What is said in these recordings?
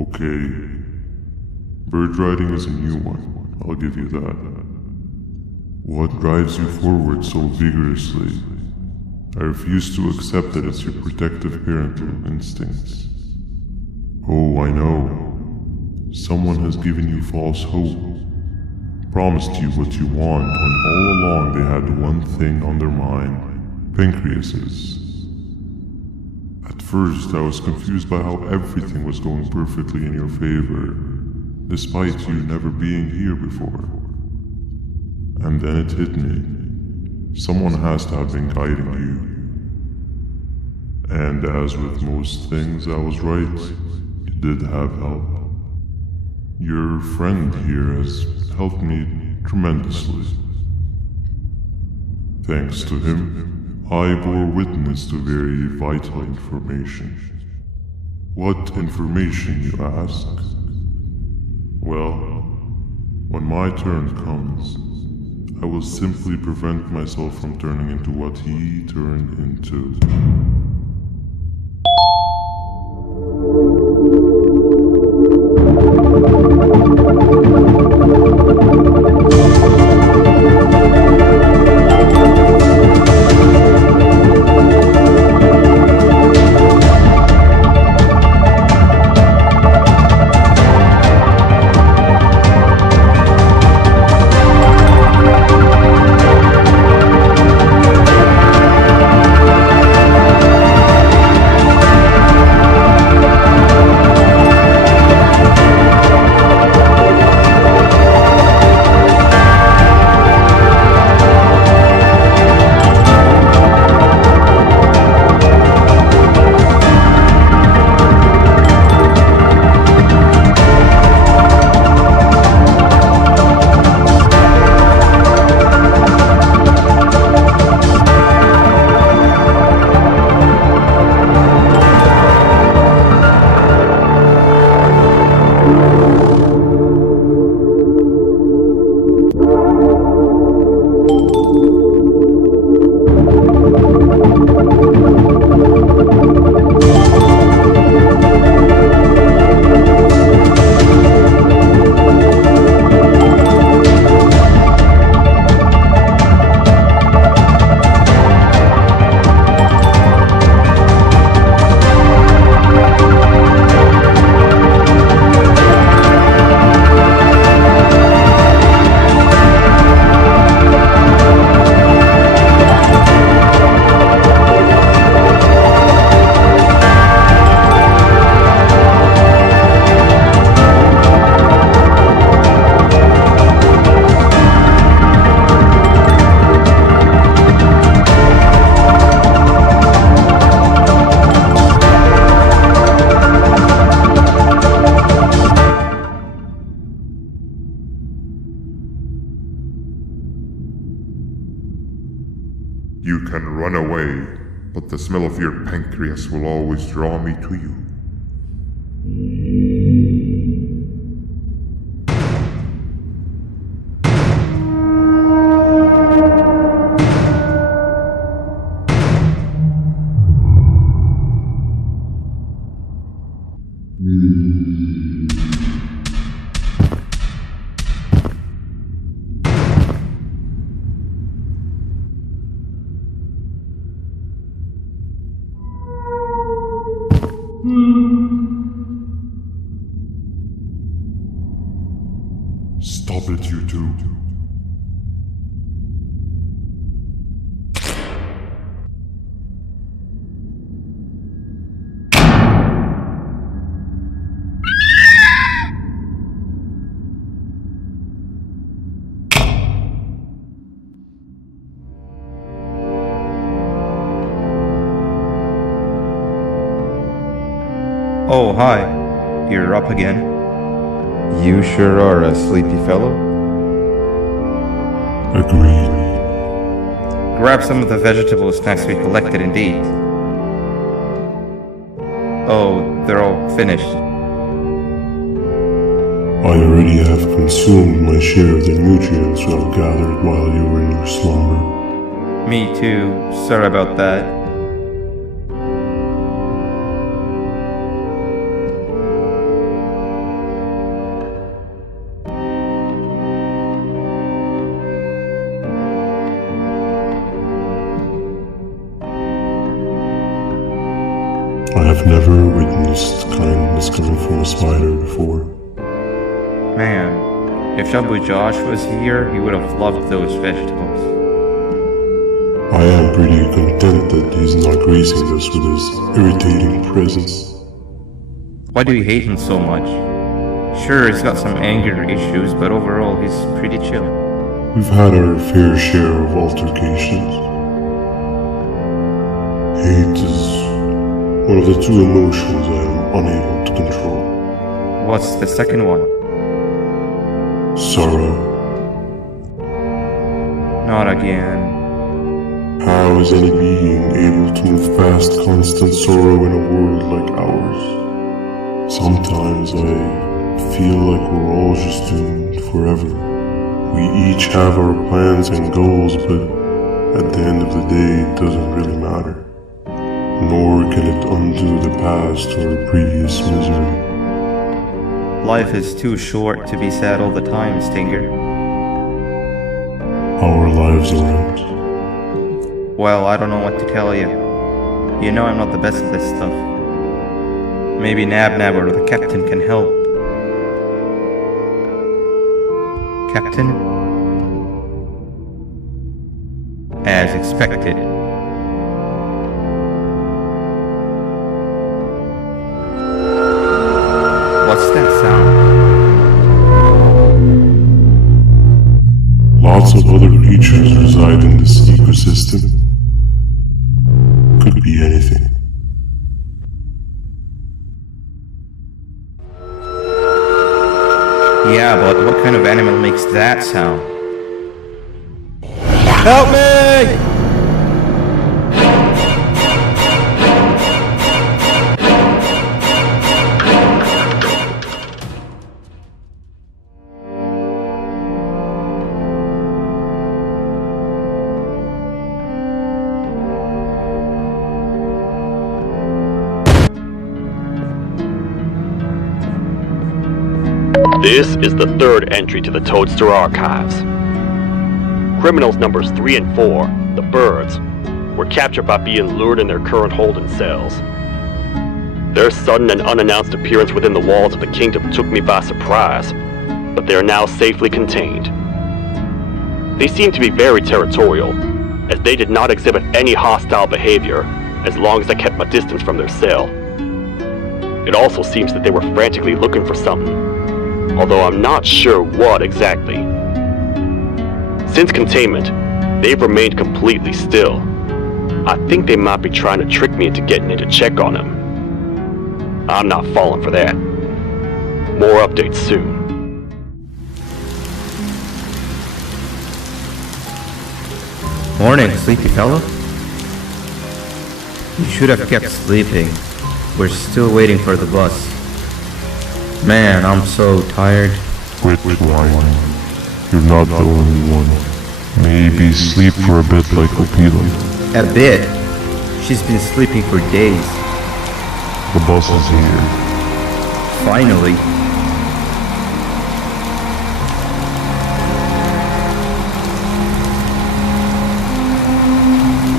Okay, bird riding is a new one, I'll give you that. What drives you forward so vigorously? I refuse to accept that it's your protective parental instincts. Oh, I know. Someone has given you false hope. Promised you what you want when all along they had one thing on their mind: pancreases. At first I was confused by how everything was going perfectly in your favor, despite you never being here before. And then it hit me. Someone has to have been guiding you. And as with most things, I was right. You did have help. Your friend here has helped me tremendously. Thanks to him, I bore witness to very vital information. What information, you ask? Well, when my turn comes, I will simply prevent myself from turning into what he turned into. You can run away, but the smell of your pancreas will always draw me to you. Stop it, you two. Oh, hi. You're up again. You sure are a sleepy fellow. Agreed. Grab some of the vegetable snacks we collected indeed. Oh, they're all finished. I already have consumed my share of the nutrients you have gathered while you were in your slumber. Me too. Sorry about that. Shabu Josh was here, he would have loved those vegetables. I am pretty content that he's not gracing us with his irritating presence. Why do you hate him so much? Sure, he's got some anger issues, but overall he's pretty chill. We've had our fair share of altercations. Hate is one of the two emotions I am unable to control. What's the second one? Sorrow. Not again. How is any being able to move past constant sorrow in a world like ours? Sometimes I feel like we're all just doomed forever. We each have our plans and goals, but at the end of the day it doesn't really matter. Nor can it undo the past or previous misery. Life is too short to be sad all the time, Stinger. Our lives aren't. Well, I don't know what to tell you. You know I'm not the best at this stuff. Maybe Nab or the captain can help. Captain? As expected. What's that sound? Lots of other creatures reside in this ecosystem. Could be anything. Yeah, but what kind of animal makes that sound? Help me! This is the third entry to the Toadster Archives. Criminals numbers 3 and 4, the birds, were captured by being lured in their current holding cells. Their sudden and unannounced appearance within the walls of the kingdom took me by surprise, but they are now safely contained. They seem to be very territorial, as they did not exhibit any hostile behavior as long as I kept my distance from their cell. It also seems that they were frantically looking for something, although I'm not sure what exactly. Since containment, they've remained completely still. I think they might be trying to trick me into getting in to check on them. I'm not falling for that. More updates soon. Morning, sleepy fellow. You should have kept sleeping. We're still waiting for the bus. Man, I'm so tired. Quit whining. You're not the only one. Maybe sleep for a bit like Opila. A bit. She's been sleeping for days. The bus is here. Finally.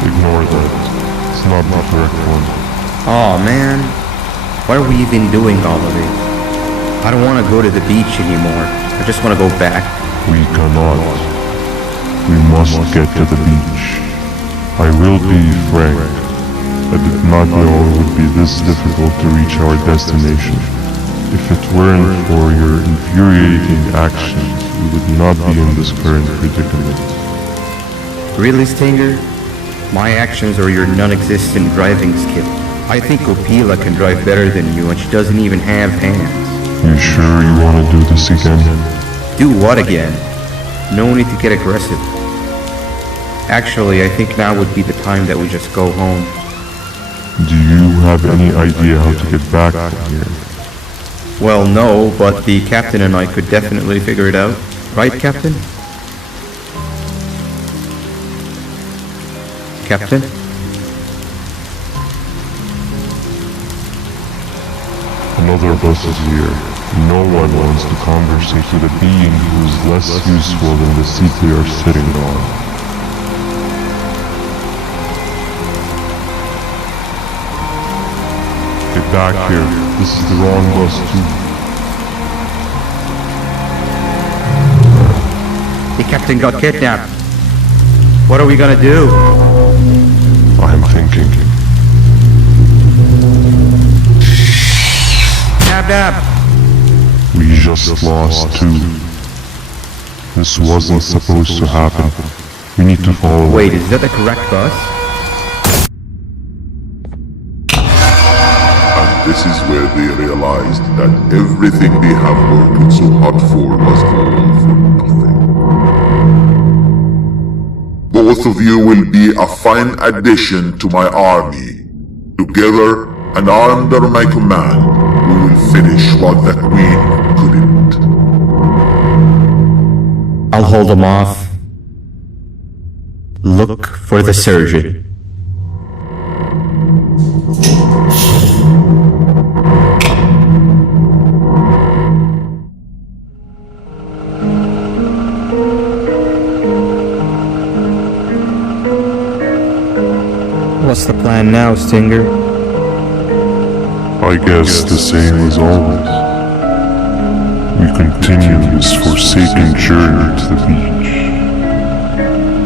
Ignore that. It's not the correct one. Aw, man. Why are we even doing all of it? I don't want to go to the beach anymore. I just want to go back. We cannot. We must get to the beach. I will be frank. I did not know it would be this difficult to reach our destination. If it weren't for your infuriating actions, we would not be in this current predicament. Really, Stinger? My actions are your non-existent driving skill. I think Opila can drive better than you, and she doesn't even have hands. You sure you want to do this again? Do what again? No need to get aggressive. Actually, I think now would be the time that we just go home. Do you have any idea how to get back from here? Well, no, but the captain and I could definitely figure it out. Right, Captain? Captain? Another bus is here. No one wants to conversate with a being who is less useful than the seat they are sitting on. Get back here. This is the wrong bus too. The captain got kidnapped. What are we gonna do? I'm thinking. Nab! We just lost two. This wasn't supposed to happen. We need to follow. Wait, is that the correct bus? And this is where they realized that everything they have worked so hard for was all for nothing. Both of you will be a fine addition to my army. Together and under my command, we will finish what the Queen couldn't. I'll hold them off. Look for the surgeon. What's the plan now, Stinger? I guess the same as always. We continue this forsaken journey to the beach.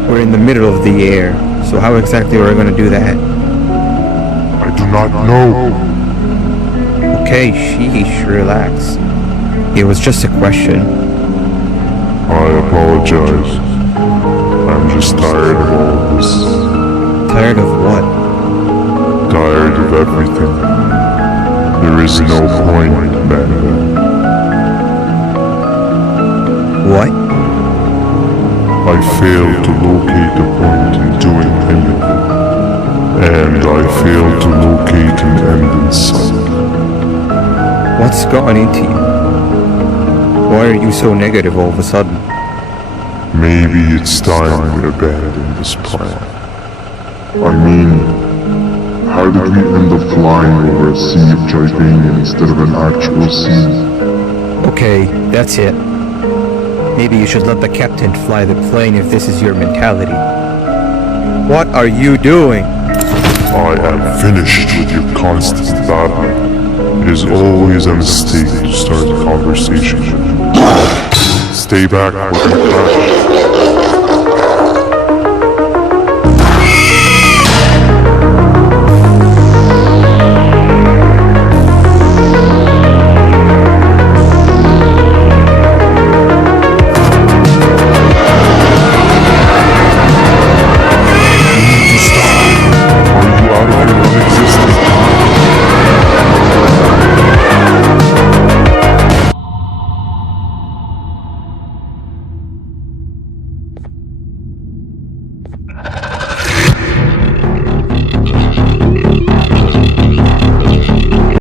We're in the middle of the air, so how exactly are we gonna do that? I do not know. Okay, sheesh, relax. It was just a question. I apologize. I'm just tired of all this. Tired of what? Tired of everything. There is no point, Banban. What? I failed to locate a point in doing anything. And I failed to locate an end in sight. What's gotten into you? Why are you so negative all of a sudden? Maybe it's time we abandon this plan. I mean, how did we end up flying over a sea of Jivanian instead of an actual sea? Okay, that's it. Maybe you should let the captain fly the plane if this is your mentality. What are you doing? I am finished with your constant battling. It is always a mistake to start a conversation with you. Stay back or you crash.